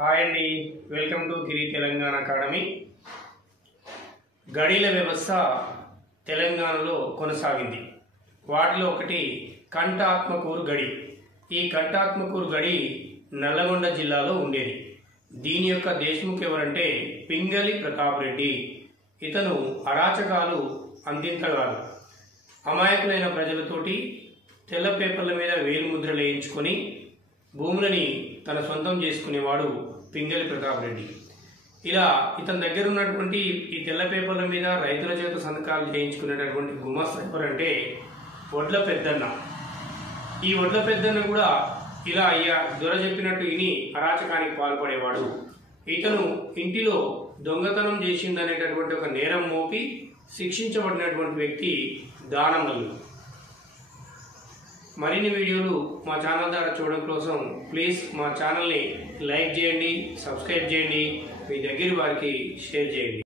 Hi అండి, welcome to Giri Telangana academy. గడిల వ్యవస్థ తెలంగాణలో కొనసాగింది. వాటిలో ఒకటి కంఠాత్మకూరు గడి. ఈ కంఠాత్మకూరు గడి నల్లగొండ జిల్లాలో ఉండేది. దీని యొక్క దేశముఖ్ ఎవరంటే పింగళి ప్రతాప్ రెడ్డి. ఇతను అరాచకాలు అందింతగాడు. అమాయకులైన ప్రజలతోటి తెల్ల పేపర్ల మీద వేలుముద్రలు వేయించుకొని భూములని తన సొంతం చేసుకునేవాడు పింగళి ప్రతాప్ రెడ్డి. ఇలా ఇతని దగ్గర ఉన్నటువంటి ఈ తెల్ల పేపర్ల మీద రైతుల చేత సంతకాలు చేయించుకునేటటువంటి గుమస్తా ఎవరంటే వడ్ల పెద్దన్న. ఈ వడ్ల పెద్దన్న కూడా ఇలా దొర చెప్పినట్టు ఇని అరాచకానికి పాల్పడేవాడు. ఇతను ఇంటిలో దొంగతనం చేసిందనేటటువంటి ఒక నేరం మోపి శిక్షించబడినటువంటి వ్యక్తి దానమల్లు. మరిన్ని వీడియోలు మా ఛానల్ ద్వారా చూడడం కోసం ప్లీజ్ మా ఛానల్ని లైక్ చేయండి, సబ్స్క్రైబ్ చేయండి, మీ దగ్గర వారికి షేర్ చేయండి.